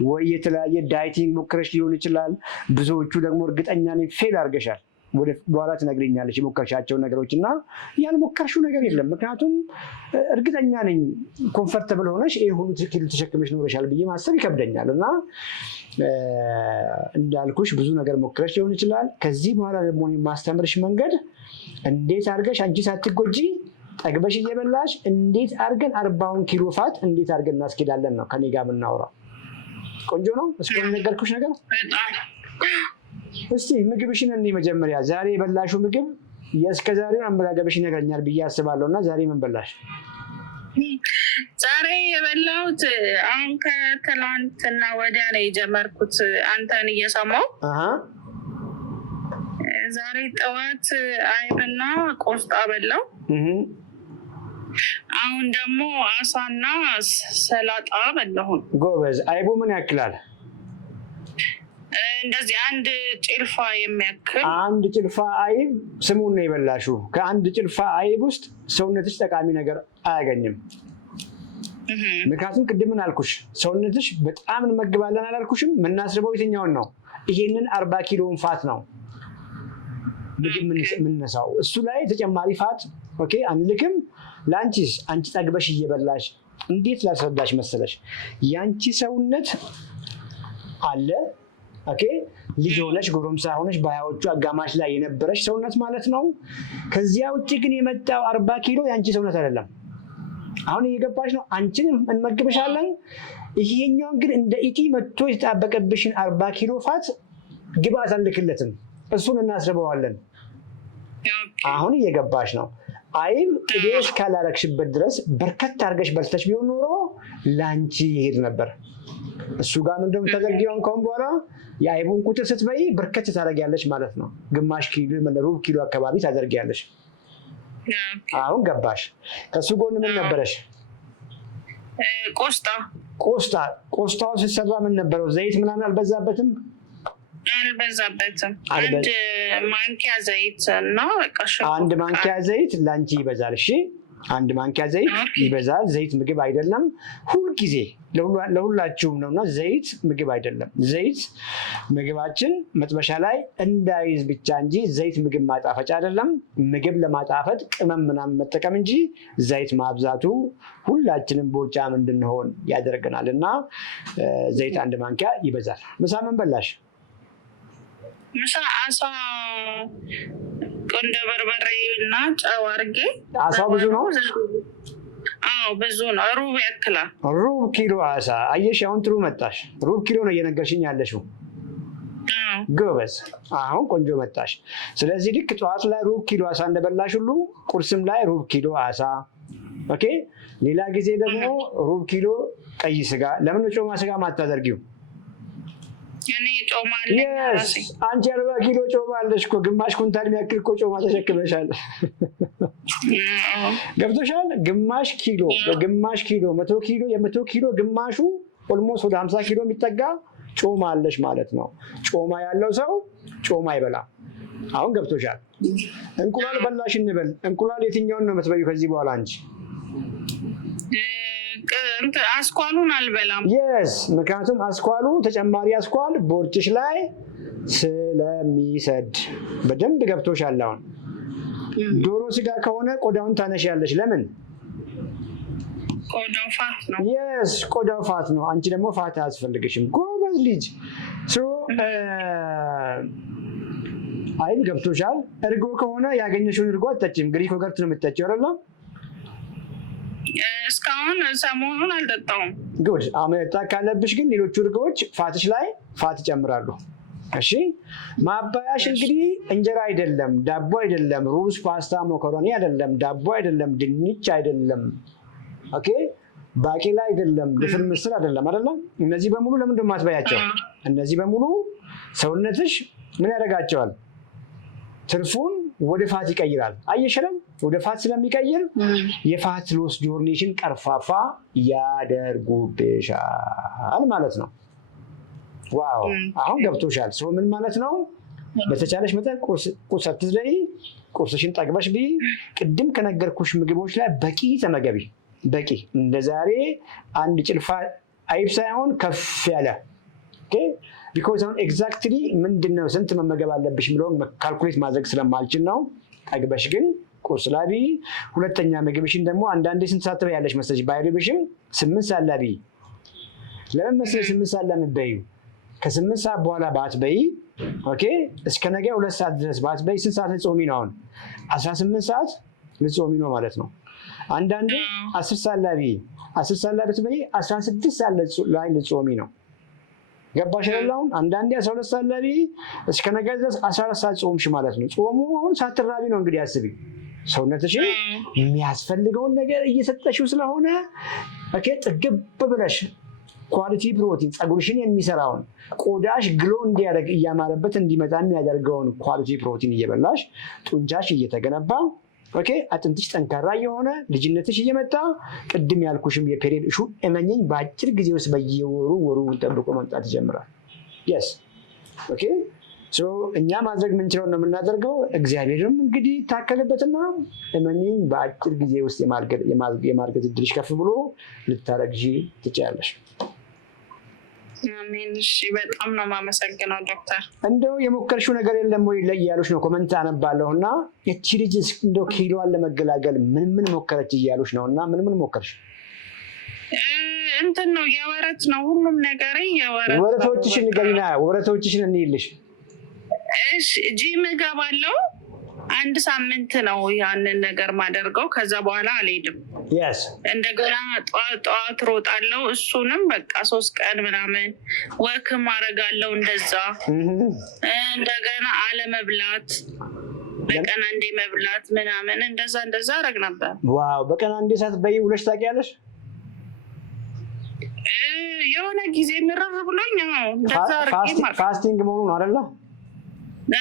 ወይ የተለያየ ዳይቲንግ ሞክረሽ ሊሆን ይችላል። ብዙዎቹ ደግሞ እርግጠኛ ነኝ ፌል አድርገሻል። በኋላ ትነግሪኛለሽ የሞከርሻቸውን ነገሮች እና ያልሞከርሽው ነገር የለም። ምክንያቱም እርግጠኛ ነኝ ኮንፈርተብል ሆነሽ ይሄ ሁሉ ኪሎ ተሸክመሽ ኖረሻል ብዬ ማሰብ ይከብደኛል። እና እንዳልኩሽ ብዙ ነገር ሞክረሽ ሊሆን ይችላል። ከዚህ በኋላ ደግሞ የማስተምርሽ መንገድ እንዴት አድርገሽ አንቺ ሳትጎጂ ጠግበሽ እየበላሽ እንዴት አድርገን 40 ኪሎ ፋት እንዴት አድርገን እናስኬዳለን ነው ከኔ ጋር የምናወራው። ቆንጆ ነው። እስካሁን ነገርኩሽ ነገር። እስቲ ምግብሽን እንይ መጀመሪያ። ዛሬ የበላሽው ምግብ የእስከ ዛሬውን አመጋገብሽ ይነግረኛል ብዬ አስባለሁ። እና ዛሬ ምን በላሽ? ዛሬ የበላሁት አሁን ከትላንትና ወዲያ ነው የጀመርኩት አንተን እየሰማሁ። ዛሬ ጠዋት አይብና ቆስጣ በላው። አሁን ደግሞ አሳና ሰላጣ በላሁን። ጎበዝ። አይቡ ምን ያክላል? እንደዚህ አንድ ጭልፋ የሚያክል። አንድ ጭልፋ አይብ ስሙን ነው የበላሽው። ከአንድ ጭልፋ አይብ ውስጥ ሰውነትሽ ጠቃሚ ነገር አያገኝም። ምክንያቱም ቅድምን አልኩሽ፣ ሰውነትሽ በጣም እንመግባለን አላልኩሽም? የምናስርበው የትኛውን ነው? ይሄንን 40 ኪሎን ፋት ነው ምግብ የምንነሳው። እሱ ላይ ተጨማሪ ፋት አንልክም። ለአንቺስ አንቺ ጠግበሽ እየበላሽ እንዴት ላስረዳሽ መሰለሽ? የአንቺ ሰውነት አለ ልጅ ሆነሽ ጎረምሳ ሆነሽ በሀያዎቹ አጋማሽ ላይ የነበረሽ ሰውነት ማለት ነው። ከዚያ ውጭ ግን የመጣው 40 ኪሎ የአንቺ ሰውነት አይደለም። አሁን እየገባሽ ነው? አንቺን እንመግብሻለን። ይሄኛውን ግን እንደ ኢቲ መጥቶ የተጣበቀብሽን 40 ኪሎ ፋት ግብአት አንልክለትም። እሱን እናስርበዋለን። አሁን እየገባሽ ነው? አይብ ቅቤ እስካላረግሽበት ድረስ በርከት አድርገሽ በልተሽ ቢሆን ኖሮ ላንቺ ይሄድ ነበር። እሱ ጋር ምንድነው ተደርጊውን ከሆነ በኋላ የአይቡን ቁጥር ስትበይ በርከት ታደርጊያለሽ ማለት ነው። ግማሽ ኪሎ ሩብ ኪሎ አካባቢ ታደርጊያለሽ። አሁን ገባሽ። ከሱ ጎን ምን ነበረሽ? ቆስጣው ሲሰራ ምን ነበረው? ዘይት ምናምን አልበዛበትም? አንድ ማንኪያ ዘይት ነው። አንድ ማንኪያ ዘይት ላንቺ ይበዛል። እሺ አንድ ማንኪያ ዘይት ይበዛል። ዘይት ምግብ አይደለም። ሁልጊዜ ለሁላችሁም ነውና ዘይት ምግብ አይደለም። ዘይት ምግባችን መጥበሻ ላይ እንዳይዝ ብቻ እንጂ ዘይት ምግብ ማጣፈጫ አይደለም። ምግብ ለማጣፈጥ ቅመም ምናምን መጠቀም እንጂ ዘይት ማብዛቱ ሁላችንም ቦርጫም እንድንሆን ያደርገናል። እና ዘይት አንድ ማንኪያ ይበዛል። ምሳ ምን በላሽ? ምሳ አሳ ቁንዶ በርበሬ እና ጨው አድርጌ። አሳው ብዙ ነው? አዎ ብዙ ነው። ሩብ ያክላል። ሩብ ኪሎ አሳ። አየሽ አሁን ጥሩ መጣሽ። ሩብ ኪሎ ነው እየነገርሽኝ ያለሽው። ጎበዝ፣ አሁን ቆንጆ መጣሽ። ስለዚህ ልክ ጠዋት ላይ ሩብ ኪሎ አሳ እንደበላሽ ሁሉ ቁርስም ላይ ሩብ ኪሎ አሳ። ኦኬ። ሌላ ጊዜ ደግሞ ሩብ ኪሎ ቀይ ስጋ። ለምን ጮማ ስጋ ማታደርጊው? አንቺ 40 ኪሎ ጮማ አለሽ እኮ። ግማሽ ኩንታል የሚያክል እኮ ጮማ ተሸክመሻል። ገብቶሻል? ግማሽ ኪሎ በግማሽ ኪሎ 100 ኪሎ የ100 ኪሎ ግማሹ ኦልሞስት ወደ 50 ኪሎ የሚጠጋ ጮማ አለሽ ማለት ነው። ጮማ ያለው ሰው ጮማ አይበላም። አሁን ገብቶሻል? እንቁላል በላሽ እንበል። እንቁላል የትኛውን ነው የምትበይው ከዚህ በኋላ አንቺ? አስኳሉን አልበላም። የስ ምክንያቱም አስኳሉ ተጨማሪ አስኳል ቦርጭሽ ላይ ስለሚሰድ በደንብ ገብቶሻል። አሁን ዶሮ ስጋ ከሆነ ቆዳውን ታነሻለሽ። ለምን? ቆዳው ፋት ነው። የስ ቆዳው ፋት ነው። አንቺ ደግሞ ፋት አያስፈልግሽም። ጎበዝ ልጅ። አይን ገብቶሻል። እርጎ ከሆነ ያገኘሽውን እርጎ አትጠጪም። ግሪክ ዮገርት ነው የምትጠጪው አይደል? እስካሁን ሰሞኑን አልጠጣውም። ጉድ። መጠጣት ካለብሽ ግን ሌሎቹ እርጎዎች ፋትሽ ላይ ፋት ይጨምራሉ። እሺ ማባያሽ እንግዲህ እንጀራ አይደለም፣ ዳቦ አይደለም፣ ሩዝ፣ ፓስታ፣ ሞኮሮኒ አይደለም፣ ዳቦ አይደለም፣ ድንች አይደለም፣ ኦኬ ባቄላ አይደለም፣ ድፍን ምስር አይደለም። አይደለም እነዚህ በሙሉ ለምንድን ነው የማትበያቸው? እነዚህ በሙሉ ሰውነትሽ ምን ያደርጋቸዋል? ትርፉን ወደ ፋት ይቀይራል። አየሽለም? ወደ ፋት ስለሚቀይር የፋት ሎስ ጆርኒሽን ቀርፋፋ ያደርጉብሻል ማለት ነው። ዋው አሁን ገብቶሻል። ሰው ምን ማለት ነው? በተቻለሽ መጠን ቁርስ አትዝለይ። ቁርስሽን ጠግበሽ ብይ። ቅድም ከነገርኩሽ ምግቦች ላይ በቂ ተመገቢ። በቂ እንደ ዛሬ አንድ ጭልፋ አይብ ሳይሆን ከፍ ያለ ቢኮዝ አሁን ኤግዛክትሊ ምንድነው ስንት መመገብ አለብሽ የሚለውን ካልኩሌት ማድረግ ስለማልችል ነው። ጠግበሽ ግን ቁርስ ላይ ብይ። ሁለተኛ ምግብሽን ደግሞ አንዳንዴ ስንት ሰዓት ትበያለሽ መሰለሽ? ባይርብሽም 8 ሰዓት ላይ ብይ። ለምን መሰለሽ 8 ሰዓት ላይ የምትበይው? ከ8 ሰዓት በኋላ ባትበይ ኦኬ፣ እስከ ነገ 2 ሰዓት ድረስ ባትበይ ስንት ሰዓት ልትጾሚ ነው? አሁን 18 ሰዓት ልትጾሚ ነው ማለት ነው። አንዳንዴ 10 ሰዓት ላይ ብይ። 10 ሰዓት ላይ ብትበይ 16 ሰዓት ላይ ልትጾሚ ነው። ገባሽ አይደል? አሁን አንዳንዴ 12 ሰዓት ላይ እስከ ነገ ድረስ 14 ሰዓት ጾምሽ ማለት ነው። ጾሙ አሁን ሳትራቢ ነው እንግዲህ አስቢ። ሰውነትሽን የሚያስፈልገውን ነገር እየሰጠሽው ስለሆነ ኦኬ፣ ጥግብ ብለሽ ኳሊቲ ፕሮቲን ፀጉርሽን የሚሰራውን ቆዳሽ ግሎ እንዲያደርግ እያማረበት እንዲመጣ የሚያደርገውን ኳሊቲ ፕሮቲን እየበላሽ ጡንቻሽ እየተገነባ ኦኬ፣ አጥንትሽ ጠንካራ የሆነ ልጅነትሽ እየመጣ ቅድም ያልኩሽም የፔሪድ ኢሹ እመኘኝ በአጭር ጊዜ ውስጥ በየወሩ ወሩን ጠብቆ መምጣት ይጀምራል። የስ ኦኬ። ሶ እኛ ማድረግ የምንችለውን ነው የምናደርገው። እግዚአብሔርም እንግዲህ ታከልበትና እመኘኝ በአጭር ጊዜ ውስጥ የማርገዝ እድልሽ ከፍ ብሎ ልታረግዢ ትችያለሽ። አሜን። እሺ፣ በጣም ነው የማመሰግነው ዶክተር። እንደው የሞከርሽው ነገር የለም ወይ እያሉሽ ነው ኮመንት አነባለሁ እና እቺ ልጅ እንደው ኪሎዋን ለመገላገል ምን ሞከረች እያሉሽ ነው እና ምን ሞከርሽ? እንትን ነው የወረት ነው ሁሉም ነገር የወረት። ወረቶችሽን ንገሪና ወረቶችሽን እንይልሽ። እሺ፣ ጂም እገባለሁ። 1 ሳምንት ነው ያንን ነገር ማደርገው። ከዛ በኋላ አልሄድም። እንደገና ጠዋት ሮጣለሁ። እሱንም በቃ 3 ቀን ምናምን ወክም አደርጋለሁ። እንደዛ እንደገና አለመብላት፣ በቀን አንዴ መብላት ምናምን እንደዛ አደርግ ነበር። ዋው! በቀን አንዴ ሳትበይ ውለሽ ታውቂያለሽ? የሆነ ጊዜ ምርር ብሎኝ እንደዛ አድርጌ ፋስቲንግ መሆኑ ነው አይደለ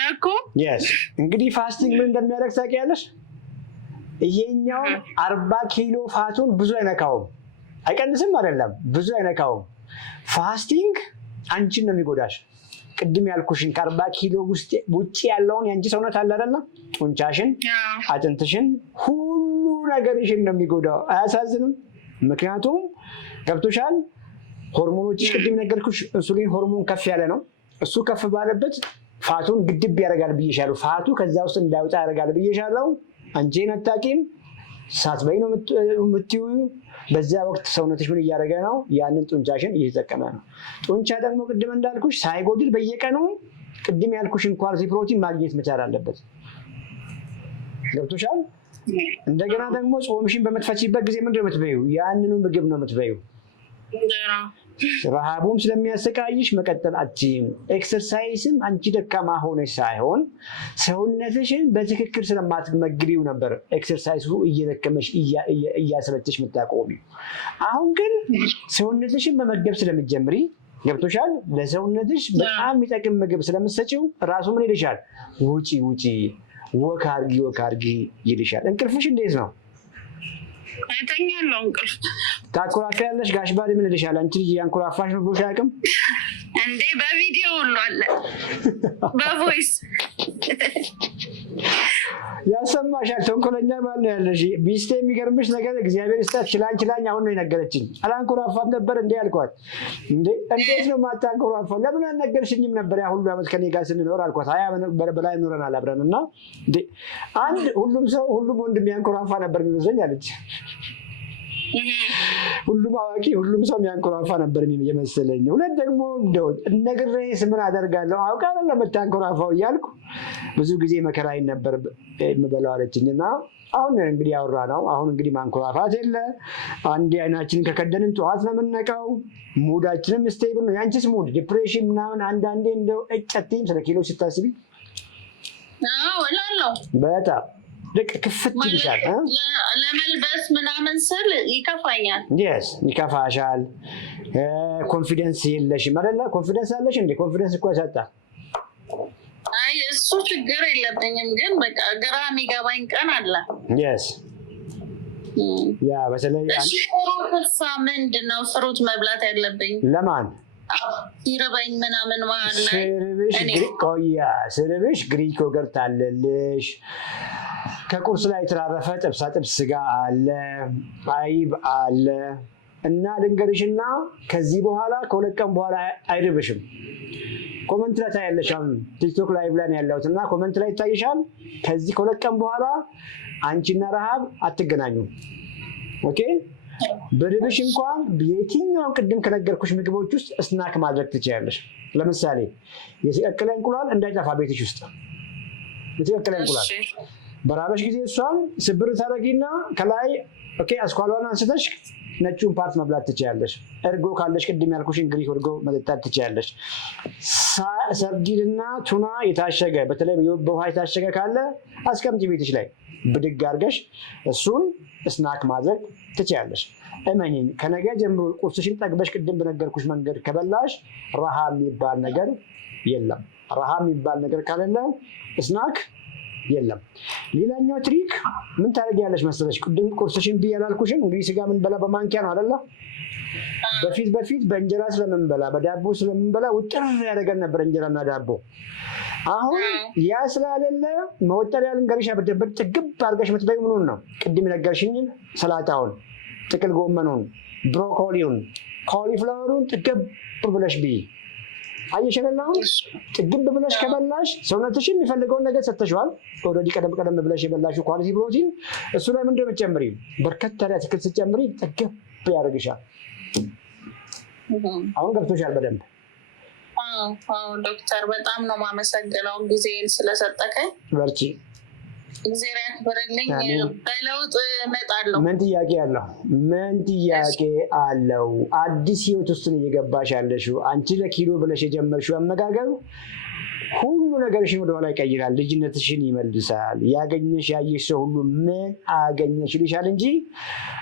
እኮ። yes እንግዲህ ፋስቲንግ ምን እንደሚያደርግ ታውቂያለሽ? ይሄኛው 40 ኪሎ ፋቱን ብዙ አይነካውም፣ አይቀንስም አይደለም፣ ብዙ አይነካውም። ፋስቲንግ አንቺን ነው የሚጎዳሽ። ቅድም ያልኩሽን ከ40 ኪሎ ውጪ ያለውን የአንቺ ሰውነት አለ አይደለ? ጡንቻሽን፣ አጥንትሽን፣ ሁሉ ነገርሽን ነው የሚጎዳው። አያሳዝንም? ምክንያቱም ገብቶሻል። ሆርሞኖችሽ ቅድም ነገርኩሽ፣ ኢንሱሊን ሆርሞን ከፍ ያለ ነው። እሱ ከፍ ባለበት ፋቱን ግድብ ያደርጋል ብዬሻለሁ። ፋቱ ከዛ ውስጥ እንዳይወጣ ያደርጋል ብዬሻለሁ። አንቺን አታውቂም፣ ሳትበይ ነው የምትይው። በዚያ ወቅት ሰውነትሽ ምን እያደረገ ነው? ያንን ጡንቻሽን እየተጠቀመ ነው። ጡንቻ ደግሞ ቅድም እንዳልኩሽ ሳይጎድል በየቀኑ ቅድም ያልኩሽን ኳሊቲ ፕሮቲን ማግኘት መቻል አለበት። ገብቶሻል? እንደገና ደግሞ ጾምሽን በምትፈቺበት ጊዜ ምንድን ነው የምትበይው? ያንኑ ምግብ ነው የምትበይው። ረሃቡም ስለሚያሰቃይሽ መቀጠል አትችይም። ኤክሰርሳይስም አንቺ ደካማ ሆነሽ ሳይሆን ሰውነትሽን በትክክል ስለማትመግቢው ነበር ኤክሰርሳይሱ እየደከመሽ እያሰለችሽ የምታቆሚው። አሁን ግን ሰውነትሽን መመገብ ስለምትጀምሪ ገብቶሻል። ለሰውነትሽ በጣም የሚጠቅም ምግብ ስለምትሰጪው ራሱ ምን ይልሻል? ውጪ ወክ አድርጊ ይልሻል። እንቅልፍሽ እንዴት ነው? እተኛለሁ። እንቅልፍ ታኮራፊያለሽ። ጋሽ ባሪ ምን ይልሻል? አንቺ ልጅ ያንኮራፋሽ ነው ብሎሽ አያውቅም እንዴ? በቪዲዮ ሁሉ አለ፣ በቮይስ ያሰማሻል። ተንኮለኛ ማን ነው ያለሽ? ሚስቴ የሚገርምሽ ነገር እግዚአብሔር ይስጣት ችላኝ አሁን ነው የነገረችኝ። አላንኮራፋም ነበር እንዴ አልኳት። እንዴት ነው ማታንኮራፋው? ለምን አልነገርሽኝም ነበር? ያ ሁሉ ዓመት ከኔ ጋር ስንኖር አልኳት። 20 በላይ ኖረናል አብረን እና አንድ ሁሉም ወንድ የሚያንኮራፋ ነበር የሚመስለኝ አለች። ሁሉም አዋቂ ሁሉም ሰው የሚያንኮራፋ ነበር የመሰለኝ። እውነት ደግሞ እንደው ነግሬስ ምን አደርጋለሁ? አውቃለሁ ለምታንኮራፋው እያልኩ ብዙ ጊዜ መከራዬን ነበር የምበላው አለችኝና አሁን እንግዲህ ያወራ ነው። አሁን እንግዲህ ማንኮራፋት የለ። አንዴ አይናችንን ከከደንን ጠዋት ነው የምንነቃው። ሙዳችንም ስቴብል ነው። ያንቺስ ሙድ ዲፕሬሽን ምናምን አንዳንዴ እንደው እጨትም ስለ ኪሎ ስታስቢ እላለሁ በጣም ልክ ክፍት ይልሻል። ለመልበስ ምናምን ስል ይከፋኛል። yes ይከፋሻል። ኮንፊደንስ የለሽም አይደለ? ኮንፊደንስ አለሽ እንዴ? ኮንፊደንስ እኮ ያሳጣል። አይ እሱ ችግር የለብኝም፣ ግን በቃ ግራ የሚገባኝ ቀን አለ። yes ያ በተለይ ፍሩትሳ ምንድን ነው ፍሩት መብላት ያለብኝ? ለማን ሲርበኝ ምናምን ማለት ስርብሽ ግሪክ ዮገርት አለልሽ። ከቁርስ ላይ የተራረፈ ጥብስ ስጋ አለ፣ አይብ አለ እና ልንገርሽና ከዚህ በኋላ ከ2 ቀን በኋላ አይርብሽም። ኮመንት ላይ ታያለሽ። ቲክቶክ ላይቭ ላይ ያለሁት እና ኮመንት ላይ ይታይሻል። ከዚህ ከ2 ቀን በኋላ አንቺና ረሃብ አትገናኙም። ኦኬ በርብሽ እንኳን የትኛውን ቅድም ከነገርኩሽ ምግቦች ውስጥ ስናክ ማድረግ ትችያለሽ። ለምሳሌ የተቀቀለ እንቁላል እንዳይጠፋ ቤትሽ ውስጥ የተቀቀለ እንቁላል በራበሽ ጊዜ እሷን ስብር ታደርጊና ከላይ አስኳሏን አንስተሽ ነጩን ፓርት መብላት ትችያለሽ። እርጎ ካለሽ ቅድም ያልኩሽን ግሪክ እርጎ መጠጣት ትችያለሽ። ሰርዲንና ቱና የታሸገ በተለይ በውሃ የታሸገ ካለ አስቀምጪ ቤትሽ ላይ ብድግ አድርገሽ እሱን ስናክ ማድረግ ትችያለሽ። እመኚኝ ከነገ ጀምሮ ቁርስሽን ጠግበሽ ቅድም በነገርኩሽ መንገድ ከበላሽ ረሃብ የሚባል ነገር የለም። ረሃብ የሚባል ነገር ካለለ ስናክ የለም። ሌላኛው ትሪክ ምን ታደርጊያለሽ መሰለሽ? ቅድም ቁርስሽን ብዬ አላልኩሽም? እንግዲህ ስጋ የምንበላ በማንኪያ ነው አይደለ? በፊት በእንጀራ ስለምንበላ በዳቦ ስለምንበላ ውጥር ያደረገን ነበር እንጀራና ዳቦ። አሁን ያ ስላሌለ መወጠሪያ ልንገርሽ፣ በደንብ ጥግብ አድርገሽ የምትበይው ምኑን ነው? ቅድም የነገርሽኝን ሰላጣውን፣ ጥቅል ጎመኑን፣ ብሮኮሊውን፣ ኮሊፍላወሩን ጥግብ ብለሽ ብይ። አየሽነና ጥግብ ብለሽ ከበላሽ ሰውነትሽን የሚፈልገውን ነገር ሰጥተሽዋል። ኦልሬዲ ቀደም ብለሽ የበላሽው ኳሊቲ ፕሮቲን እሱ ላይ ምንድን ነው የምትጨምሪው? በርከት ያለ አትክልት ስትጨምሪ ጥግብ ያደርግሻል። አሁን ገብቶሻል በደንብ? ዶክተር በጣም ነው የማመሰግነው ጊዜን ስለሰጠከኝ። በርቺ፣ እግዚአብሔር ያክብርልኝ። በለውጥ እመጣለሁ። ምን ጥያቄ አለው? አዲስ ህይወት ውስጥ ነው እየገባሽ ያለሽው። አንቺ ለኪሎ ብለሽ የጀመርሽው አመጋገብ ሁሉ ነገርሽን ወደኋላ ይቀይራል። ልጅነትሽን ይመልሳል። ያየሽ ሰው ሁሉ ምን አገኘሽ ይልሻል እንጂ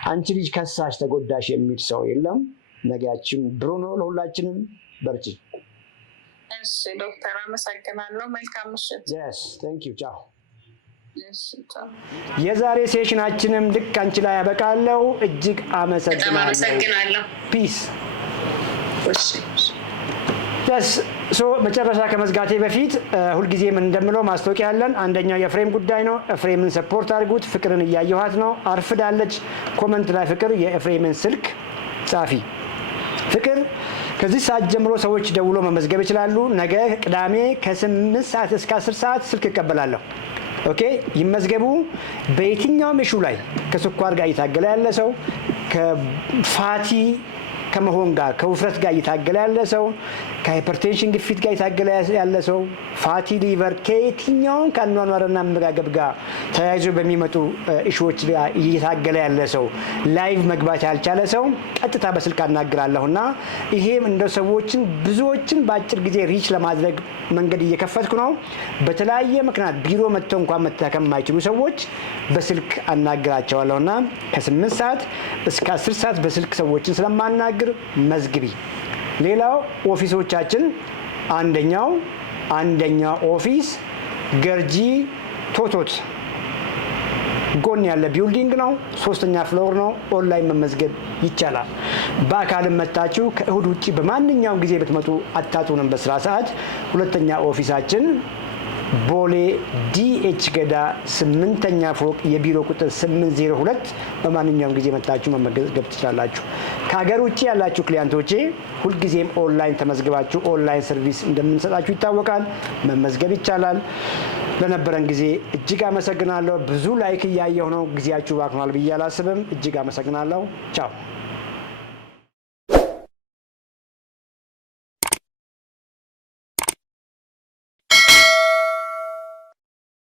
አንቺ ልጅ ከሳሽ ተጎዳሽ የሚል ሰው የለም። ነገያችን ብሩ ነው ለሁላችንም። በርቺ። እሺ ዶክተር አመሰግናለሁ። መልካም ምሽት። yes thank you ciao። የዛሬ ሴሽናችንም ልክ አንቺ ላይ ያበቃለው። እጅግ አመሰግናለሁ። ፒስ። መጨረሻ ከመዝጋቴ በፊት ሁልጊዜም እንደምለው ማስታወቂያ ያለን አንደኛው የኤፍሬም ጉዳይ ነው። ኤፍሬምን ሰፖርት አድርጉት። ፍቅርን እያየኋት ነው፣ አርፍዳለች። ኮመንት ላይ ፍቅር የኤፍሬምን ስልክ ጻፊ። ፍቅር ከዚህ ሰዓት ጀምሮ ሰዎች ደውሎ መመዝገብ ይችላሉ። ነገ ቅዳሜ ከ8 ሰዓት እስከ 10 ሰዓት ስልክ እቀበላለሁ። ኦኬ ይመዝገቡ። በየትኛውም ኢሹ ላይ ከስኳር ጋር እየታገለ ያለ ሰው፣ ከፋቲ ከመሆን ጋር ከውፍረት ጋር እየታገለ ያለ ሰው፣ ከሃይፐርቴንሽን ግፊት ጋር እየታገለ ያለ ሰው፣ ፋቲ ሊቨር ከየትኛውም ከአኗኗርና አመጋገብ ጋር ተያይዞ በሚመጡ ኢሹዎች ጋር እየታገለ ያለ ሰው፣ ላይቭ መግባት ያልቻለ ሰው ቀጥታ በስልክ አናግራለሁና ይሄም እንደ ሰዎችን ብዙዎችን በአጭር ጊዜ ሪች ለማድረግ መንገድ እየከፈትኩ ነው። በተለያየ ምክንያት ቢሮ መጥተው እንኳን መታከም የማይችሉ ሰዎች በስልክ አናግራቸዋለሁና ከ8 ሰዓት እስከ 10 ሰዓት በስልክ ሰዎችን ስለማናግር መዝግቢ። ሌላው ኦፊሶቻችን አንደኛው ኦፊስ ገርጂ ቶቶት ጎን ያለ ቢልዲንግ ነው። 3ኛ ፍሎር ነው። ኦንላይን መመዝገብ ይቻላል። በአካልም መጣችሁ ከእሁድ ውጪ በማንኛውም ጊዜ ብትመጡ አታጡንም በስራ ሰዓት። 2ኛ ኦፊሳችን ቦሌ ዲኤች ገዳ 8ኛ ፎቅ የቢሮ ቁጥር 802 በማንኛውም ጊዜ መጣችሁ መመዝገብ ትችላላችሁ። ከሀገር ውጭ ያላችሁ ክሊያንቶቼ ሁልጊዜም ኦንላይን ተመዝግባችሁ ኦንላይን ሰርቪስ እንደምንሰጣችሁ ይታወቃል። መመዝገብ ይቻላል። ለነበረን ጊዜ እጅግ አመሰግናለሁ። ብዙ ላይክ እያየሁ ነው። ጊዜያችሁ ባክኗል ብዬ አላስብም። እጅግ አመሰግናለሁ። ቻው።